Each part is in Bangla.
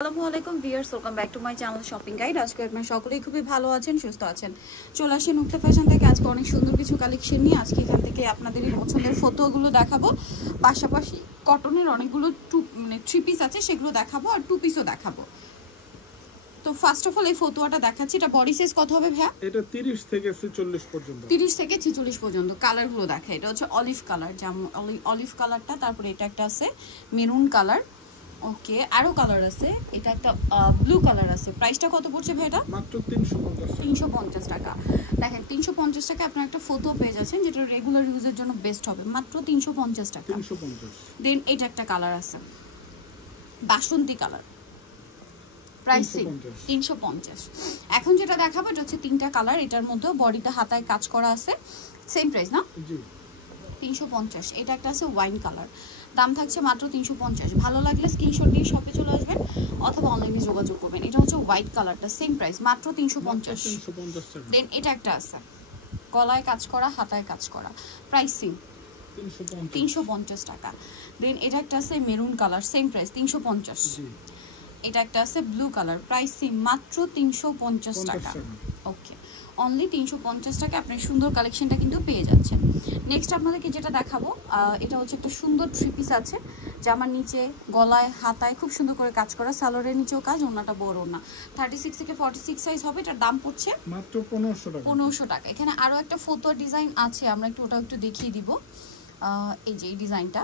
আসসালামু আলাইকুম viewers, welcome back to my channel shopping guide. আজকে আপনারা সকলেই খুবই ভালো আছেন, সুস্থ আছেন। চলে আসেন উক্তা ফ্যাশন থেকে আজকে অনেক সুন্দর কিছু কালেকশন নিয়ে। আজকে এখান থেকে আপনাদের এই পছন্দের ফটোগুলো দেখাবো, পাশাপাশি কটনের অনেকগুলো থ্রি পিস আছে সেগুলো দেখাবো, আর টু পিসও দেখাবো। তো ফার্স্ট অফ অল এই ফটোটা দেখাচ্ছি। এটা বডি সাইজ কত হবে ভাইয়া? এটা 30 থেকে 46 পর্যন্ত। 30 থেকে 46 পর্যন্ত। কালারগুলো দেখা, এটা হচ্ছে অলিভ কালার, যেমন অলিভ কালারটা, তারপরে এটা একটা আছে মেরুন কালার, ওকে আরো কালার আছে, এটা একটা ব্লু কালার আছে। প্রাইসটা কত পড়ছে ভাই? এটা মাত্র 350 টাকা। দেখেন 350 টাকা আপনারা একটা ফটো পেয়ে যাচ্ছেন, যেটা রেগুলার ইউজের জন্য বেস্ট হবে, মাত্র 350 টাকা। 350। দেন এটা একটা কালার আছে বাসন্তী কালার, প্রাইস 350। এখন যেটা দেখাবো এটা হচ্ছে তিনটা কালার, এটার মধ্যে বডিতে হাতায় কাজ করা আছে, সেম প্রাইস না? জি 350। এটা একটা আছে ওয়াইন কালার, দাম থাকছে মাত্র 350। ভালো লাগলে স্ক্রিনশট দিয়ে শপে চলে আসবেন অথবা অনলাইনে যোগাযোগ করবেন। এটা হচ্ছে হোয়াইট কালারটা, সেম প্রাইস মাত্র 350। দেন এটা একটা আছে গলায় কাজ করা, হাতায় কাজ করা, প্রাইস সেম 350 টাকা। দেন এটা একটা আছে মেরুন কালার, সেম প্রাইস 350। এটা একটা আছে ব্লু কালার, প্রাইস সেম মাত্র 350 টাকা। ওকে, অনলি 350 টাকা আপনার সুন্দর কালেকশনটা কিন্তু পেয়ে যাচ্ছেন। নেক্সট আপনাদেরকে যেটা দেখাবো, এটা হচ্ছে একটা সুন্দর থ্রি পিস আছে, জামার নিচে গলায় হাতায় খুব সুন্দর করে কাজ করা, সালোয়ারের নিচেও কাজ, ওনাটা বড় না। 36 থেকে 46 সাইজ হবে। এটার দাম পড়ছে মাত্র 1500 টাকা। 1500 টাকা। এখানে আরো একটা ফটো ডিজাইন আছে, আমরা ওটা একটু দেখিয়ে দিব। এই যে এই ডিজাইনটা,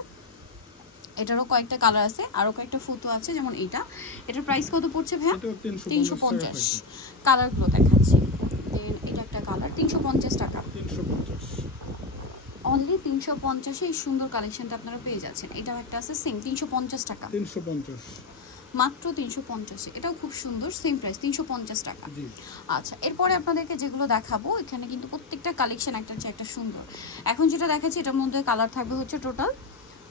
এটারও কয়েকটা কালার আছে, আরো কয়েকটা ফটো আছে, যেমন এইটা। এটার প্রাইস কত পড়ছে ভাইয়া? 350। কালারগুলো দেখাচ্ছি। দেন এটা একটা কালার, 350 টাকা। 350 অনলি 350 এই সুন্দর কালেকশনটা আপনারা পেয়ে যাচ্ছেন। এটাও একটা আছে সেম 350 টাকা। 350 মাত্র 350। এটাও খুব সুন্দর, সেম প্রাইস 350 টাকা। জি আচ্ছা, এরপরে আপনাদেরকে যেগুলো দেখাবো, এখানে কিন্তু প্রত্যেকটা কালেকশন একটা চেয়ে একটা সুন্দর। এখন যেটা দেখাচ্ছি এটার মধ্যে কালার থাকবে হচ্ছে টোটাল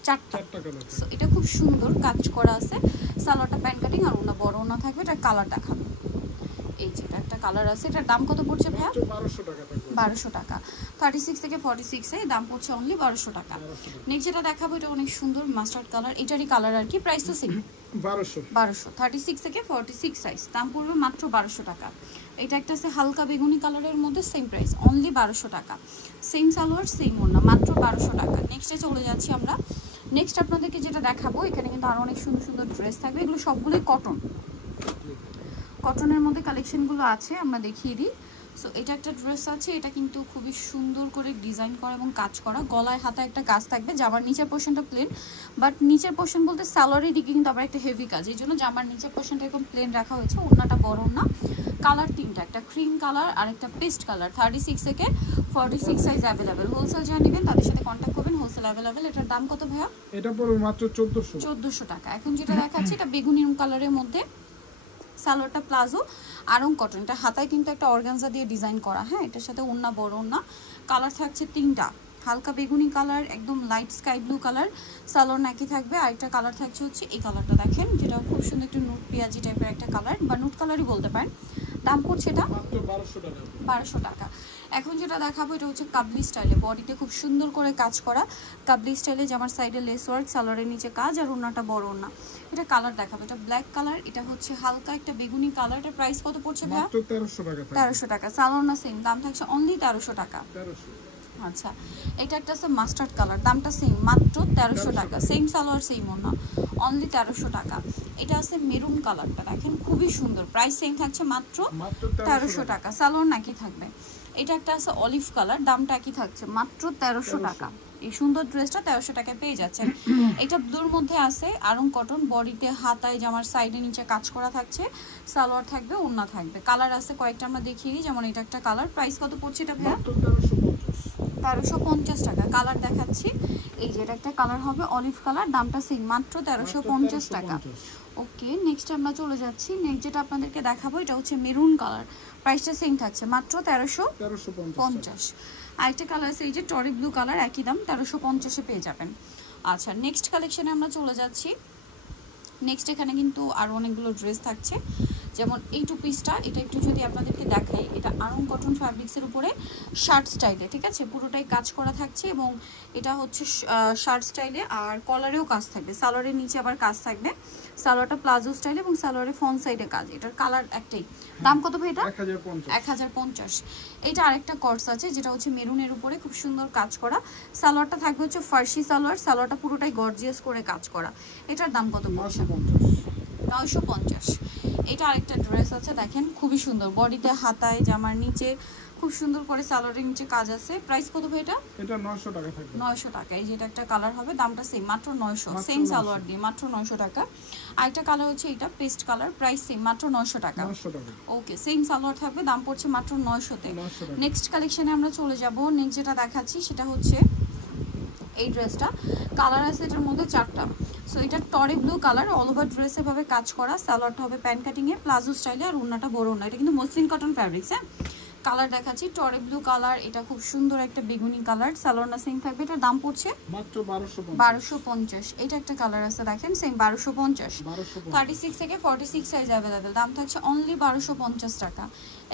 4টা কালার। সো এটা খুব সুন্দর কাজ করা আছে, সালোয়ারটা প্যান্ট কাটিং, আর ওনা বড় ওনা থাকবে। এটা কালার দেখাবো, এই যে এটা একটা কালার আছে। এটার দাম কত পড়ছে ভাইয়া? 1200 টাকা থাকবে। 1200 টাকা। 36 থেকে 46 এ দাম পড়ছে অনলি 1200 টাকা। নেক্সট যেটা দেখাবো, এটা অনেক সুন্দর মাস্টার্ড কালার, এটারই কালার আর কি, প্রাইস তো সেম 1200। 36 থেকে 46 সাইজ, দাম পড়বে মাত্র 1200 টাকা। এটা একটা আছে হালকা বেগুনি কালারের মধ্যে, সেম প্রাইস অনলি 1200 টাকা। সেম সালোয়ার সেম ওড়না, মাত্র 1200 টাকা। নেক্সটে চলে যাচ্ছি আমরা। নেক্সট আপনাদেরকে যেটা দেখাবো, এখানে কিন্তু আরো অনেক সুন্দর সুন্দর ড্রেস থাকবে, এগুলো সবগুলোই কটন, কটনের মধ্যে কালেকশনগুলো আছে, আমরা দেখিয়ে দিই। সো এটা একটা ড্রেস আছে, এটা কিন্তু খুবই সুন্দর করে ডিজাইন করা এবং কাজ করা, গলায় হাতে একটা কাজ থাকবে, জামার নিচের পোর্শনটা প্লেন, বাট নিচের পোর্শন বলতে সালোয়ারের দিকে কিন্তু আবার একটা হেভি কাজ, এই জন্য জামার নিচের পোর্শনটা এরকম প্লেন রাখা হয়েছে। ওড়নাটা বড় না। কালার তিনটা, একটা ক্রিম কালার আর একটা পেস্ট কালার। 36 থেকে 46 সাইজ অ্যাভেলেবেল। হোলসেল যারা নেবেন তাদের সাথে কন্ট্যাক্ট করবেন, হোলসেল অ্যাভেলেবেল। এটার দাম কত ভাইয়া? এটা পড়বে মাত্র 1400 টাকা। এখন যেটা দেখাচ্ছি এটা বেগুনি কালারের মধ্যে, সালোয়ারটা প্লাজো, আরং কটন, এটা হাতায় কিন্তু একটা অর্গানজা দিয়ে ডিজাইন করা। হ্যাঁ, এটার সাথে ওড়না বড় ওড়না। কালার থাকছে তিনটা, হালকা বেগুনি কালার, একদম light sky blue colour, salwar নাকি থাকবে। আর একটা কালার থাকছে হচ্ছে এই কালারটা, দেখেন, যেটা খুব সুন্দর একটু নুট পেঁয়াজি টাইপের একটা কালার, বা নুট কালারই বলতে পারেন। দাম পড়ছে এটা মাত্র 1200 টাকা। 1200 টাকা। এখন যেটা দেখাবো, এটা হচ্ছে কাবলি স্টাইলে, বডিতে খুব সুন্দর করে কাজ করা কাবলি স্টাইলে, জামার সাইডে লেস ওয়ার্ক, সালোয়ারের নিচে কাজ, আর ওড়নাটা বড় ওড়না। এটা কালার দেখাবো, এটা ব্ল্যাক কালার, এটা হচ্ছে হালকা একটা বেগুনি কালার। এটা প্রাইস কত পড়ছে ভাইয়া? মাত্র 1300 টাকা। 1300 টাকা। সালোয়ার না সেম, দাম থাকছে অনলি 1300 টাকা। 1300। আচ্ছা, এটা একটা আছে মাস্টার্ড কালার, দামটা সেম, মাত্র 1300 টাকা। সেম সালোয়ার সেম ওড়না, অনলি 1300 টাকা। এটা আছে মেরুন কালারটা, দেখেন খুবই সুন্দর, প্রাইস সেম থাকছে মাত্র 1300 টাকা। সালোয়ার নাকি থাকবে। এটা একটা আছে অলিভ কালার, দামটা কি থাকছে মাত্র 1300 টাকা। এই সুন্দর ড্রেসটা 1300 টাকায় পেয়ে যাচ্ছেন। এটা ব্লুর মধ্যে আছে আরং কটন, বডিতে হাতায় জামার সাইডে নিচে কাজ করা থাকছে, সালোয়ার থাকবে, ওড়না থাকবে। কালার আছে কয়েকটা, আমরা দেখিয়ে দিই। যেমন এটা একটা কালার, প্রাইস কত পড়ছে এটা ভাইয়া? 1350 টাকা। কালার দেখাচ্ছি, এই যে এটা একটা কালার হবে অলিভ কালার, দামটা সেম, মাত্র 1350 টাকা। ওকে, নেক্সট আমরা চলে যাচ্ছি। নেক্সট যেটা আপনাদেরকে দেখাবো, এটা হচ্ছে মেরুন কালার, প্রাইসটা সেম থাকছে মাত্র 1350। আরেকটা কালার আছে এই যে টরি ব্লু কালার, একই দাম, 1350 এ পেয়ে যাবেন। আচ্ছা, নেক্সট কালেকশনে আমরা চলে যাচ্ছি। নেক্সট এখানে কিন্তু আরো অনেকগুলো ড্রেস থাকছে, যেমন এই টু পিসটা, এটা একটু যদি আপনাদেরকে দেখাই, এটা আরং কটন ফ্যাব্রিক্সের উপরে শার্ট স্টাইলে, ঠিক আছে, পুরোটাই কাজ করা থাকছে, এবং এটা হচ্ছে শার্ট স্টাইলে, আর কলারেও কাজ থাকবে, সালোয়ারের নিচে আবার কাজ থাকবে। সালোয়ারটা প্লাজো স্টাইল এবং সালোয়ারের ফ্রন্ট সাইডে কাজ। এটার কালার একটাই। দাম কত ভাই এটা? 1050। এটা আরেকটা কর্স আছে যেটা হচ্ছে মেরুনের উপরে খুব সুন্দর কাজ করা। সালোয়ারটা থাকবে হচ্ছে ফার্সি সালোয়ার, সালোয়ারটা পুরোটাই গর্জিয়াস করে কাজ করা। এটার দাম কত পড়ছে? 950। এটা আরেকটা ড্রেস আছে দেখেন, খুবই সুন্দর, বডিতে হাতায় জামার নিচে খুব সুন্দর করে সালোয়ারের নিচে কাজ আছে। প্রাইস কত ভাই এটা? এটা 900 টাকা থাকবে। 900 টাকা। এই যেটা একটা কালার হবে, দামটা সেম, মাত্র 900, সেম সালোয়ার দিয়ে মাত্র 900 টাকা। আরেকটা কালার হচ্ছে এটা পেস্ট কালার, প্রাইস সেম, মাত্র 900 টাকা। ওকে, সেম সালোয়ার থাকবে, দাম পড়ছে মাত্র 900 তে। নেক্সট কালেকশনে আমরা চলে যাব। নেক্সট যেটা দেখাচ্ছি সেটা হচ্ছে এই ড্রেসটা। কালার আছে এটার মধ্যে 4টা। সো এটা টরে blue colour, all over dress এভাবে কাজ করা। সালোয়ারটা হবে প্যান্ট কাটিং এ, প্লাজো স্টাইলে, আর ওড়নাটা বড় ওড়না। এটা কিন্তু মসলিন কটন ফ্যাব্রিক্স। হ্যাঁ, কালার দেখাচ্ছি টরে ব্লু কালার, এটা খুব সুন্দর একটা বেগুনি কালার। সালোয়ারটা সেম থাকবে, এটার দাম পড়ছে মাত্র 1250। এটা একটা কালার আছে দেখেন, সেম 1250। 36 থেকে 46 সাইজ अवेलेबल, দাম থাকছে অনলি 1250 টাকা।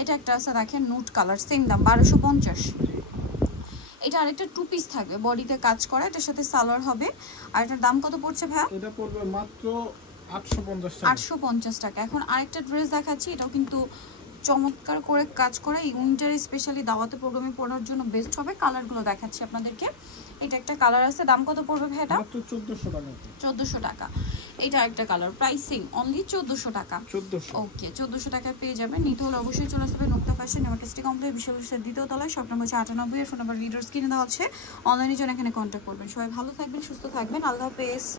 এটা একটা আছে দেখেন নুট কালার, সেম দাম 1250। এটা আরেকটা টু পিস থাকবে, বডিতে কাজ করা, এটার সাথে সালোয়ার হবে। আর এটার দাম কত পড়ছে ভাইয়া? এটা পড়বে মাত্র 850 টাকা। 850 টাকা। এখন আরেকটা ড্রেস দেখাচ্ছি, এটাও কিন্তু চমৎকার করে কাজ করা, এই উইন্টারে স্পেশালি দাওয়াতে প্রোগ্রামে পরার জন্য বেস্ট হবে। কালারগুলো দেখাচ্ছি আপনাদেরকে। এটা একটা কালার আছে, দাম কত পড়বে ভাই এটা? মাত্র 1400 টাকা। 1400 টাকা। এটা একটা কালার, প্রাইসিং অনলি 1400 টাকা। 1400। ওকে, 1400 টাকায় পেয়ে যাবেন। নিতে হলে অবশ্যই চলে আসবে নুক্তা ফ্যাশন, এমআরটিসি কমপ্লেক্স, বিশ্ববিদ্যালয়ের দ্বিতীয় তলায়, শপ নম্বর 98, ফোন নাম্বার ভিডিওর স্ক্রিনে দেওয়া আছে। অনলাইনে জন্য এখানে কন্ট্যাক্ট করবেন। সবাই ভালো থাকবেন, সুস্থ থাকবেন, আল্লাহ হাফেজ।